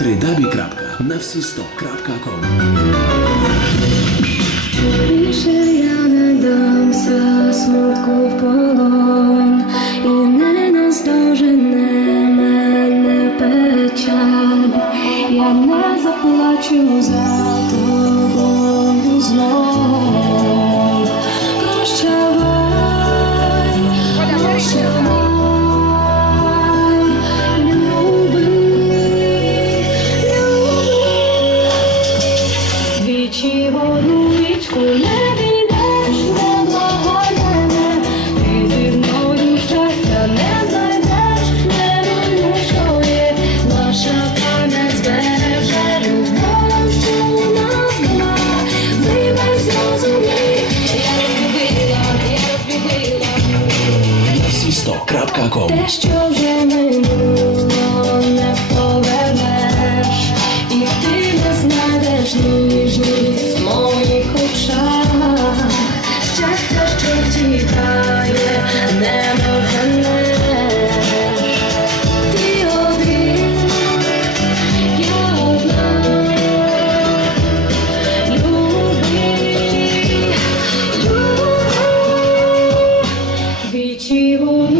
www.nafsisto.com Більше я не дамся смутку в полон, і не наздожене мене печаль. Я не заплачу за Ком. Те, що вже минуло, не повернеш, і ти не знайдеш ніжність в моїх очах. Щастя, що втікає, не повернеш. Ти один. Люби, люби.